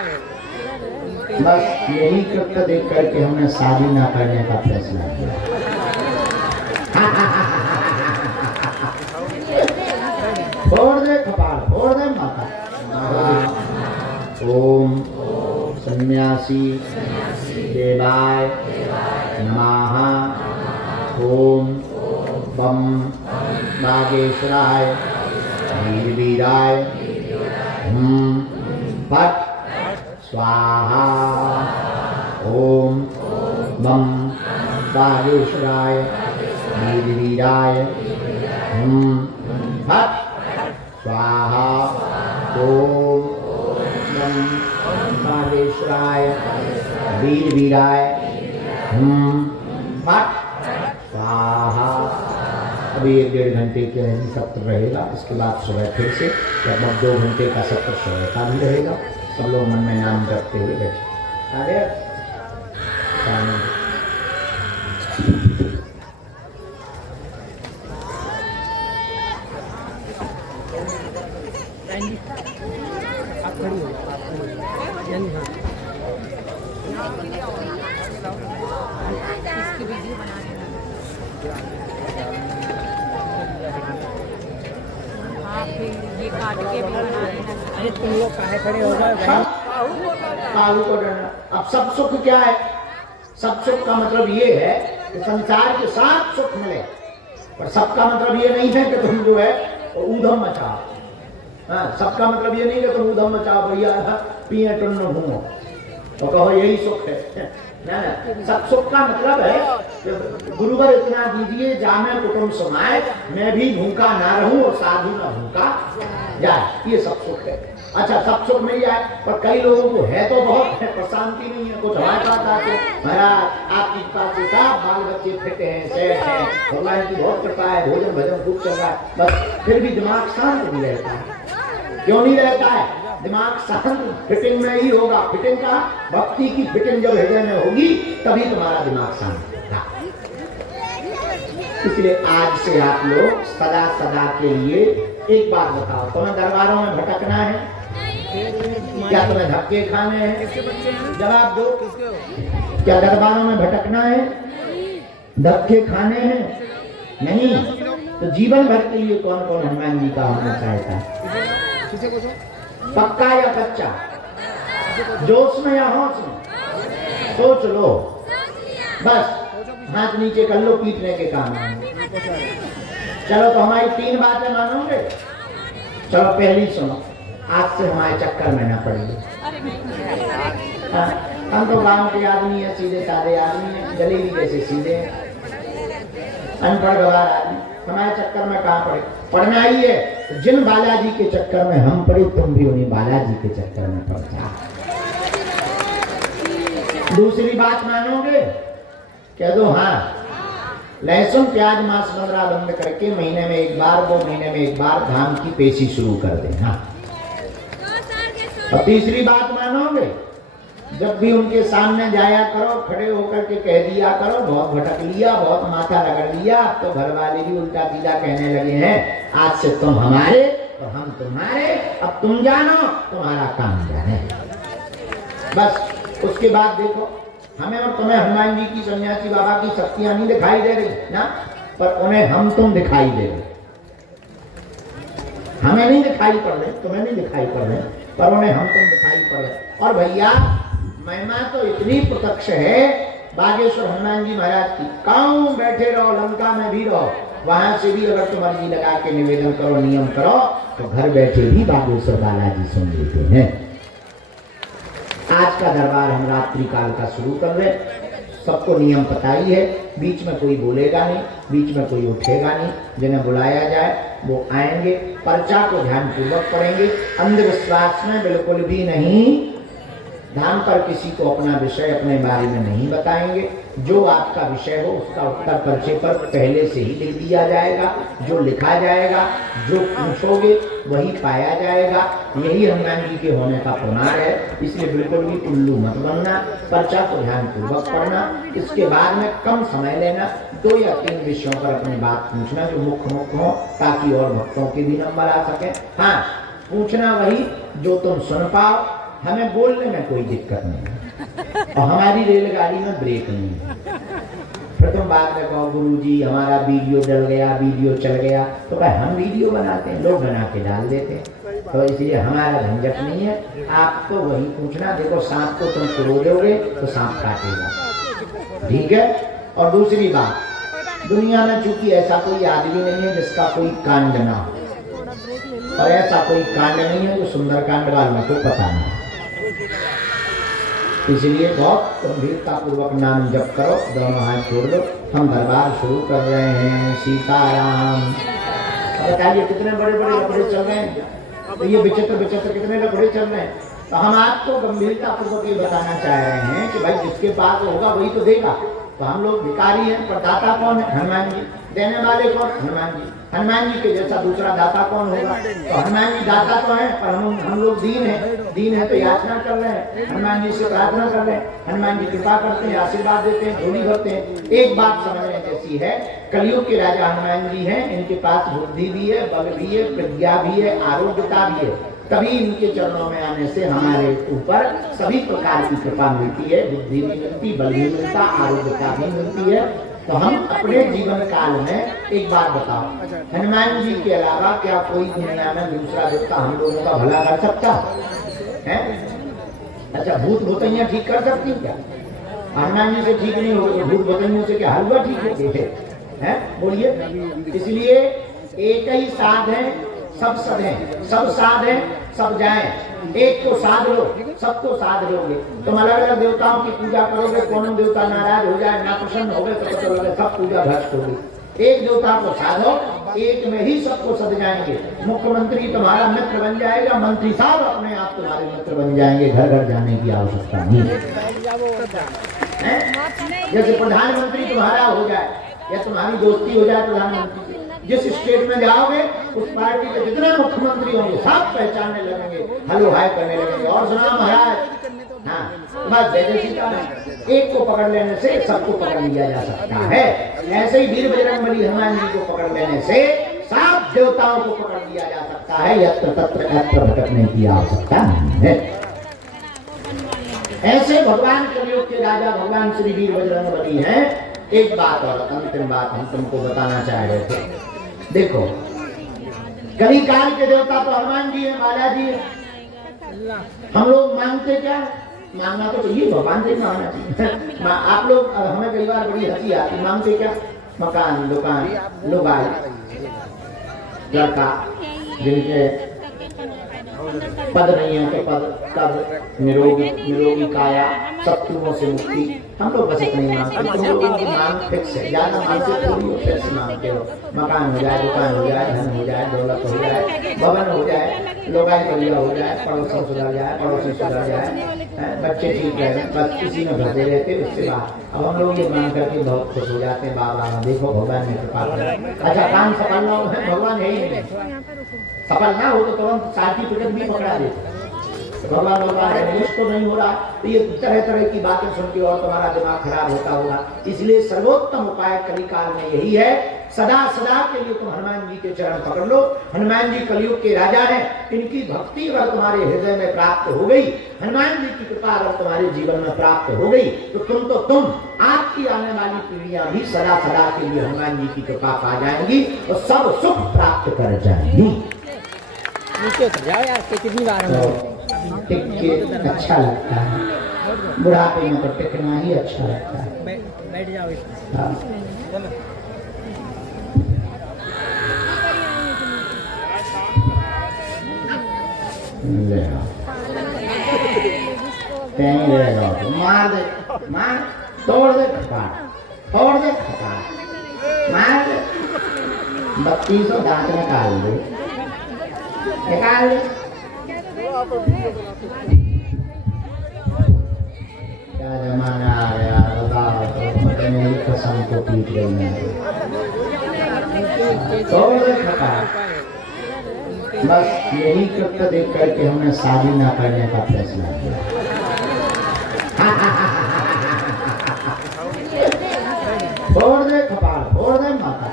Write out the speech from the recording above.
बस यही कृत्य देख करके हमने शादी ना करने का फैसला किया। फोड़ दे कपाल, फोड़ दे माता। ओम सन्यासी देवाय नमः। ओम बम नागेश्वराय वीरवीराय फट स्वाहा। ओम बम नागेश्वराय वीरवीराय फट स्वाहा। ओम नम कालेश्वराय वीरवीराय फट स्वाहा। अभी 1-1.5 घंटे के ही सत्र रहेगा। इसके बाद सुबह फिर से लगभग 2 घंटे का सत्र सुबह का भी रहेगा। सब लोग मन में नाम करते हुए बैठे। आगे ये काट के भी बना देना। अरे तुम लोग काहे खड़े हो जाओ? कालू को डरना। अब सब सुख क्या है? सब सुख का मतलब ये है कि संसार के साथ सुख मिले, पर सबका मतलब ये नहीं है कि तुम जो है ऊधम मचाओ। हाँ, सबका मतलब ये नहीं कि तुम ऊधम मचाओ, भैया पिए टुन्न घूमो तो कहो यही सुख है। ना, सब सुख का मतलब है कि गुरुवर इतना दीजिए जामे कुटुंब समाए, मैं भी भूखा ना रहूं और साधु ना भूखा जाए, ये सब सुख है। अच्छा, सब सुख मिल जाए, पर कई लोगों को है तो बहुत है, पर शांति नहीं है। कुछ हमारे पास आते महाराज आपकी पास से सब बाल बच्चे फिट हैं, सेठ हैं, भगवान की बहुत कृपा है, भोजन भजन खूब चल रहा है, बस फिर भी दिमाग शांत नहीं रहता है। क्यों नहीं रहता है? दिमाग शांत फिटिंग में ही होगा। फिटिंग का भक्ति की फिटिंग जब हृदय में होगी तभी तुम्हारा दिमाग शांत होगा। इसलिए आज से आप लोग सदा सदा के लिए एक बात बताओ, तुम्हें दरबारों में भटकना है क्या? तुम्हें धक्के खाने हैं? जवाब दो। क्या दरबारों में भटकना है? धक्के खाने हैं? नहीं। तो जीवन भर के लिए कौन कौन हनुमान जी का होना चाहता है? पक्का या कच्चा? जोश में या होश में? सोच लो, बस हाथ नीचे कर लो, पीटने के काम। चलो तो हमारी 3 बातें मानोगे? चलो पहली सुनो, आज से हमारे चक्कर में ना पड़िए। हम तो गांव के आदमी है, सीधे साधे आदमी है, जलेबी जैसे सीधे अनपढ़ गवार आदमी, हमारे चक्कर में कहाँ पड़े? पढ़ना ही है तो जिन बालाजी के चक्कर में हम पड़े, तुम भी उन्हीं बालाजी के चक्कर में पड़ जाओ। दूसरी बात मानोगे? कह दो हाँ। लहसुन प्याज मांस मदरा बंद करके महीने में 1 बार, 2 महीने में 1 बार धाम की पेशी शुरू कर दें। हाँ। और तीसरी बात मानोगे? जब भी उनके सामने जाया करो, खड़े होकर के कह दिया करो, बहुत भटक लिया, बहुत माथा रगड़ लिया, तो घर वाले भी उल्टा सीधा कहने लगे हैं, आज से तुम हमारे तो हम तुम्हारे, अब तुम जानो तुम्हारा काम जाने। बस उसके बाद देखो, हमें और तुम्हें हनुमान जी की, सन्यासी बाबा की शक्तियां नहीं दिखाई दे रही ना, पर उन्हें हम तुम दिखाई दे रहे। हमें नहीं दिखाई पड़ रहे, तुम्हें नहीं दिखाई पड़ रहे, पर उन्हें हम तुम दिखाई पड़ रहे। और भैया महिमा तो इतनी प्रत्यक्ष है बागेश्वर हनुमान जी महाराज की, कहाँ बैठे रहो, लंका में भी रहो, वहां से भी अगर तुम अर्जी लगा के निवेदन करो, नियम करो, तो घर बैठे भी बागेश्वर बालाजी सुन लेते हैं। आज का दरबार हम रात्रि काल का शुरू कर रहे, सबको नियम पता ही है, बीच में कोई बोलेगा नहीं, बीच में कोई उठेगा नहीं, जिन्हें बुलाया जाए वो आएंगे, पर्चा को ध्यानपूर्वक पढ़ेंगे, अंधविश्वास में बिल्कुल भी नहीं, धाम पर किसी को अपना विषय अपने बारे में नहीं बताएंगे, जो आपका विषय हो उसका उत्तर पर्चे पर पहले से ही लिख दिया जाएगा, जो लिखा जाएगा, जो पूछोगे वही पाया जाएगा। यही हनुमान जी के होने का प्रमाण है, इसलिए बिल्कुल भी उल्लू मत बनना, पर्चा को ध्यानपूर्वक पढ़ना, इसके बाद में कम समय लेना, 2 या 3 विषयों पर अपनी बात पूछना जो मुख्य हो, ताकि और भक्तों के भी नंबर आ सके। हाँ, पूछना वही जो तुम सुन पाओ, हमें बोलने में कोई दिक्कत नहीं है और हमारी रेलगाड़ी में ब्रेक नहीं है। फिर तुम बाद में कहो गुरुजी हमारा वीडियो डल गया, वीडियो चल गया, तो भाई हम वीडियो बनाते हैं, लोग बना के डाल देते हैं, तो इसलिए हमारा झंझट नहीं है। आपको वही पूछना, देखो सांप को तुम तोड़ोगे तो सांप काटेगा, ठीक है। और दूसरी बात, दुनिया में चूंकि ऐसा कोई आदमी नहीं है जिसका कोई कांड ना हो, और ऐसा कोई कांड नहीं है जो सुंदर कांड वालों को पता नहीं। इसलिए बहुत गंभीरता पूर्वक नाम जप करो, दोनों हाथ छोड़ दो। हम दरबार शुरू कर रहे हैं। सीताराम। बताइए कितने बड़े बड़े लफड़े चल रहे हैं, तो ये विचित्र विचित्र कितने लफड़े चल रहे हैं। तो हम आपको गंभीरता पूर्वक ये बताना चाह रहे हैं कि भाई जिसके पास होगा वही तो देगा। तो हम लोग भिखारी हैं, पर दाता कौन है? हनुमान जी। देने वाले कौन? हनुमान जी। हनुमान जी के जैसा दूसरा दाता कौन होगा? तो हनुमान जी दाता तो है, पर हम लोग दीन है तो याचना कर रहे हैं, हनुमान जी से प्रार्थना कर रहे हैं, हनुमान जी कृपा करते हैं, आशीर्वाद देते हैं, झोली भरते हैं। एक बात समझने जैसी है, कलयुग के राजा हनुमान जी हैं, इनके पास बुद्धि भी है, बल भी है, प्रज्ञा भी है, आरोग्यता भी है। तभी इनके चरणों में आने से हमारे ऊपर सभी प्रकार की कृपा मिलती है, बुद्धि भी मिलती, बल भी मिलता, आरोग्यता भी मिलती है। तो हम अपने जीवन काल में एक बात बताओ, हनुमान जी के अलावा क्या कोई दुनिया में दूसरा देवता हम लोगों का भला कर सकता है? अच्छा, भूत भूतैया ठीक कर सकती क्या? हनुमान जी से ठीक नहीं होगा तो भूत भूतैयों से क्या हलवा ठीक होते हैं? बोलिए। इसलिए एक ही साध है, सब सद हैं, सब साध है, सब जाए। एक को साध लो, सबको साध लोगे। तुम अलग अलग देवताओं की पूजा करोगे, कौन देवता नाराज हो जाए, ना प्रसन्न हो गए तो पता लगे सब पूजा भ्रष्ट होगी। एक देवता को साधो, एक में ही सबको सद जाएंगे। मुख्यमंत्री तुम्हारा मित्र बन जाएगा, मंत्री साहब अपने आप तुम्हारे मित्र बन जाएंगे, घर घर जाने की आवश्यकता नहीं है। जैसे प्रधानमंत्री तुम्हारा हो जाए या तुम्हारी दोस्ती हो जाए प्रधानमंत्री, जिस स्टेट में जाओगे उस पार्टी के जितने मुख्यमंत्री होंगे सब पहचानने लगेंगे, हेलो हाय करने लगेंगे। और सुना महाराज, हाँ बस जैसे एक को पकड़ लेने से सबको पकड़ लिया जा सकता है। ऐसे ही वीर बजरंगबली हनुमान जी को पकड़ लेने से सब देवताओं को पकड़ लिया जा सकता है। यत्र तत्र यत्र भटकने की आवश्यकता नहीं है। ऐसे भगवान कलियुग के राजा भगवान श्री वीर बजरंगबली हैं। एक बात और अंतिम बात हम तुमको बताना चाह रहे थे। देखो, कलिकाल के देवता तो हनुमान जी हैं, बालाजी हैं। हम लोग मांगते क्या? मांगना तो चाहिए, भगवान से मांगना चाहिए। आप लोग, हमें कई बार बड़ी हंसी आती, मांगते क्या? मकान, दुकान, लुगाई, लड़का, जिनके पद नहीं है तो पद, कद, निरोगी काया, शत्रुओं से मुक्ति। हम लोग बस इतनी मांगते। तुम लोगों की मांग फिक्स है, ज्यादा मांगते थोड़ी हो, फिक्स मांगते हो। मकान हो जाए, दुकान हो जाए, धन हो जाए, दौलत हो जाए, भवन हो जाए, लोगाई कलिया हो जाए, पड़ोसी सुधर जाए, पड़ोसी सुधर जाए, बच्चे ठीक रहे, बस किसी में भरते रहते। उसके बाद अब हम लोग ये मांग करके बहुत खुश हो जाते हैं, बाबा देखो भगवान ने कृपा कर। अच्छा, काम सफल ना हो, भगवान है ही नहीं, सफल ना हो तो तुरंत सर्टिफिकेट भी पकड़ा देते। भगवान तो नहीं हो रहा, तो ये तरह तरह की बातें सुन के और तुम्हारा दिमाग खराब होता होगा। इसलिए सर्वोत्तम उपाय कलिकाल में यही है, सदा सदा के लिए तुम हनुमान जी के चरण पकड़ लो। हनुमान जी कलियुग के राजा हैं, इनकी भक्ति अगर तुम्हारे हृदय में प्राप्त हो गई, हनुमान जी की कृपा अगर तुम्हारे जीवन में प्राप्त हो गई, तो तुम आपकी आने वाली पीढ़ियां भी सदा सदा के लिए हनुमान जी की कृपा पा जाएंगी और सब सुख प्राप्त कर जाएंगी। नीचे उतर जाओ यार, कितनी बार टिक के अच्छा लगता है, बुढ़ापे में तो टिकना ही अच्छा लगता है। बैठ जाओ। हाँ। ले आओ, ले जाओ, मार दे, मार, तोड़ दे खपाट, तोड़ दे खपाट, मार दे, 3200 दांत निकाल दे, निकाल दे। क्या जमाना आ गया, बताओ तो मेरी कसम को पीट गई है। तोड़ दे खपाट। बस यही कृत्य देख करके हमने शादी ना करने का फैसला किया। फोड़ दे कपाल, फोड़ दे माथा।